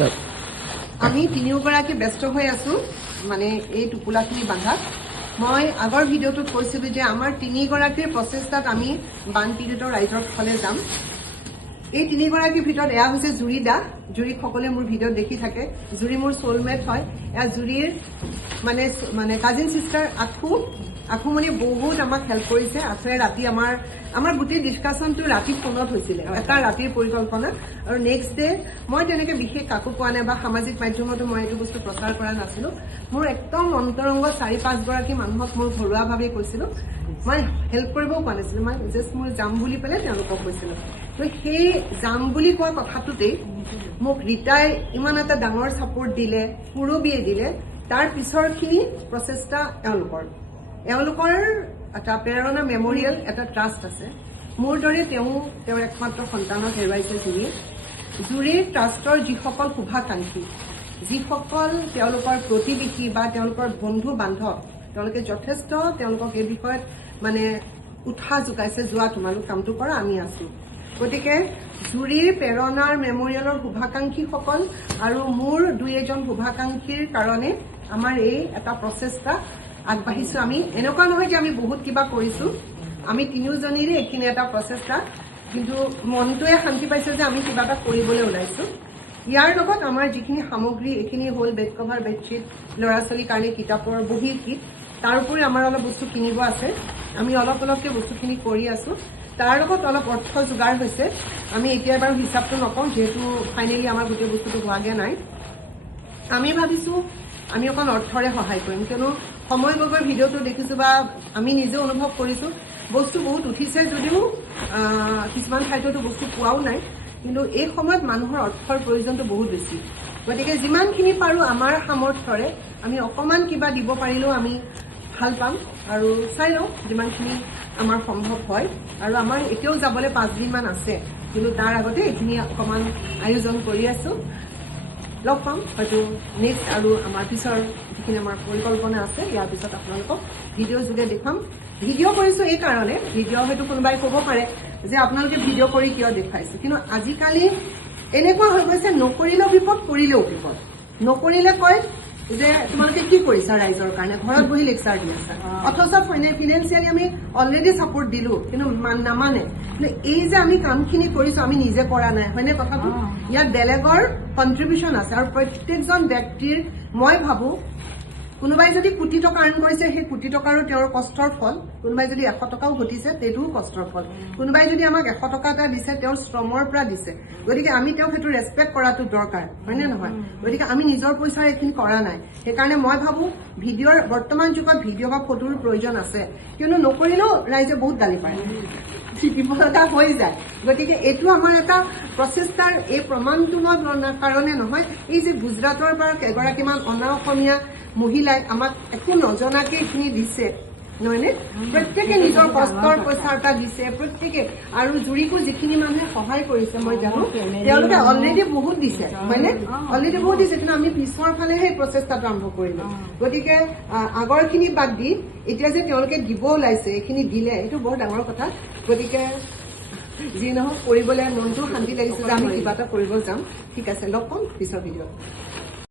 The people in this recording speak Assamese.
স্টাৰ্ট আমি তিনিওগৰাকী ব্যস্ত হৈ আছো মানে এই টোপোলাখিনি বান্ধাত মই আগৰ ভিডিঅ'টোত কৈছিলো যে আমাৰ তিনিগৰাকীৰ প্ৰচেষ্টাত আমি বানপীড়িত ৰাইজৰ ফালে যাম এই তিনিগৰাকীৰ ভিতৰত এয়া হৈছে জুৰি দাস জুৰিক সকলোৱে মোৰ ভিডিঅ'ত দেখি থাকে জুৰি মোৰ সোলমেট হয় এয়া জুৰিৰ মানে কাজিন সিস্টাৰ আখুমণি বহুত আমাক হেল্প কৰিছে আখুৱে ৰাতি আমাৰ গোটেই ডিছকাশ্যনটো ৰাতি ফোনত হৈছিলে এটা ৰাতিৰ পৰিকল্পনা আৰু নেক্সট ডে মই তেনেকৈ বিশেষ কাকো কোৱা নাই বা সামাজিক মাধ্যমতো মই এইটো বস্তু প্ৰচাৰ কৰা নাছিলোঁ মোৰ একদম অন্তৰংগ 4-5 গৰাকী মানুহক মোৰ ঘৰুৱাভাৱে কৈছিলোঁ মই হেল্প কৰিবও পোৱা নাছিলোঁ মই জাষ্ট মোৰ যাম বুলি পেলাই তেওঁলোকক কৈছিলোঁ তো সেই যাম বুলি কোৱা কথাটোতেই মোক ৰীতাই ইমান এটা ডাঙৰ ছাপোৰ্ট দিলে পূৰবীয়ে দিলে তাৰ পিছৰখিনি প্ৰচেষ্টা এওঁলোকৰ এটা প্ৰেৰণা মেমৰিয়েল এটা ট্ৰাষ্ট আছে মোৰ দৰে তেওঁৰ একমাত্ৰ সন্তানক হেৰুৱাইছে জুৰিৰ ট্ৰাষ্টৰ যিসকল শুভাকাংক্ষী যিসকল তেওঁলোকৰ প্ৰতিবেশী বা তেওঁলোকৰ বন্ধু বান্ধৱ তেওঁলোকে যথেষ্ট তেওঁলোকক এই বিষয়ত মানে উৎসাহ যোগাইছে যোৱা তোমালোক কামটো কৰা আমি আছো গতিকে জুৰিৰ প্ৰেৰণাৰ মেমৰিয়েলৰ শুভাকাংক্ষীসকল আৰু মোৰ 2-এজন শুভাকাংক্ষীৰ কাৰণে আমাৰ এই এটা প্ৰচেষ্টা আগবাঢ়িছো আমি এনেকুৱা নহয় যে আমি বহুত কিবা কৰিছো আমি তিনিওজনীৰে এইখিনি এটা প্ৰচেষ্টা কিন্তু মনটোৱে শান্তি পাইছে যে আমি কিবা এটা কৰিবলৈ ওলাইছো ইয়াৰ লগত আমাৰ যিখিনি সামগ্ৰী এইখিনি হ'ল বেড কভাৰ বেডশ্বীট ল'ৰা ছোৱালীৰ কাৰণে কিতাপৰ বহী কিট তাৰ উপৰি আমাৰ অলপ বস্তু কিনিব আছে আমি অলপকৈ বস্তুখিনি কৰি আছো তাৰ লগত অলপ অৰ্থ যোগাৰ হৈছে আমি এতিয়া বাৰু হিচাপটো নকওঁ যিহেতু ফাইনেলি আমাৰ গোটেই বস্তুটো হোৱাগে নাই আমি ভাবিছো আমি অকণ অৰ্থৰে সহায় কৰিম কিয়নো সময় গগৈৰ ভিডিঅ'টো দেখিছো বা আমি নিজে অনুভৱ কৰিছো বস্তু বহুত উঠিছে যদিও কিছুমান ঠাইতো বস্তু পোৱাও নাই কিন্তু এই সময়ত মানুহৰ অৰ্থৰ প্ৰয়োজনটো বহুত বেছি গতিকে যিমানখিনি পাৰো আমাৰ সামৰ্থ্যৰে আমি অকণমান কিবা দিব পাৰিলেও আমি ভাল পাম আৰু চাই লওঁ যিমানখিনি আমাৰ সম্ভৱ হয় আৰু আমাৰ এতিয়াও যাবলৈ 5 দিনমান আছে কিন্তু তাৰ আগতে এইখিনি অকণমান আয়োজন কৰি আছো লগ পাম হয়তো নেক্সট আৰু আমাৰ পিছৰ যিখিনি আমাৰ পৰিকল্পনা আছে ইয়াৰ পিছত আপোনালোকক ভিডিঅ' যোগে দেখুৱাম ভিডিঅ' কৰিছো এই কাৰণে ভিডিঅ' হয়তো কোনোবাই ক'ব পাৰে যে আপোনালোকে ভিডিঅ' কৰি কিয় দেখুৱাইছে কিন্তু আজিকালি এনেকুৱা হৈ গৈছে নকৰিলেও বিপদ কৰিলেও বিপদ নকৰিলে কয় যে তোমালোকে কি কৰিছা ৰাইজৰ কাৰণে ঘৰত বহি লেকচাৰ দি আছা অথচ ফিনেন্সিয়েলি আমি অলৰেডি ছাপোৰ্ট দিলো কিন্তু নামানে কিন্তু এই যে আমি কামখিনি কৰিছো আমি নিজে কৰা নাই হয়নে কথাটো ইয়াত বেলেগৰ কণ্ট্ৰিবিউশ্যন আছে আৰু প্ৰত্যেকজন ব্যক্তিৰ মই ভাবো কোনোবাই যদি কোটি টকা আৰ্ণ কৰিছে সেই কোটি টকাৰো তেওঁৰ কষ্টৰ ফল কোনোবাই যদি 100 টকাও ঘটিছে সেইটোও কষ্টৰ ফল কোনোবাই যদি আমাক 100 টকা এটা দিছে তেওঁৰ শ্ৰমৰ পৰা দিছে গতিকে আমি তেওঁক সেইটো ৰেছপেক্ট কৰাটো দৰকাৰ হয়নে নহয় গতিকে আমি নিজৰ পইচাৰে এইখিনি কৰা নাই সেইকাৰণে মই ভাবো ভিডিঅ'ৰ বৰ্তমান যুগত ভিডিঅ' বা ফটোৰ প্ৰয়োজন আছে কিয়নো নকৰিলেও ৰাইজে বহুত গালি পাৰে বিফলতা হৈ যায় গতিকে এইটো আমাৰ এটা প্ৰচেষ্টাৰ এই প্ৰমাণটো কাৰণে নহয় এই যে গুজৰাটৰ পৰা এগৰাকীমান অনা অসমীয়া মহিলাই আমাক একো নজনাকে এইখিনি দিছে নহয়নে প্ৰত্যেকে নিজৰ কষ্টৰ পইচা এটা দিছে প্ৰত্যেকে আৰু জুৰিকো যিখিনি মানুহে সহায় কৰিছে মই জানো তেওঁলোকে অলৰেডি বহুত দিছে হয়নে অলৰেডি বহুত দিছে কিন্তু আমি পিছৰ ফালে সেই প্ৰচেষ্টাটো আৰম্ভ কৰিলো গতিকে আগৰখিনি বাদ দি এতিয়া যে তেওঁলোকে দিব ওলাইছে এইখিনি দিলে এইটো বৰ ডাঙৰ কথা গতিকে যি নহওক কৰিবলৈ মনটো শান্তি লাগিছে যে আমি কিবা এটা কৰিব যাম ঠিক আছে লগ পাম পিছৰ ভিডিঅ'ত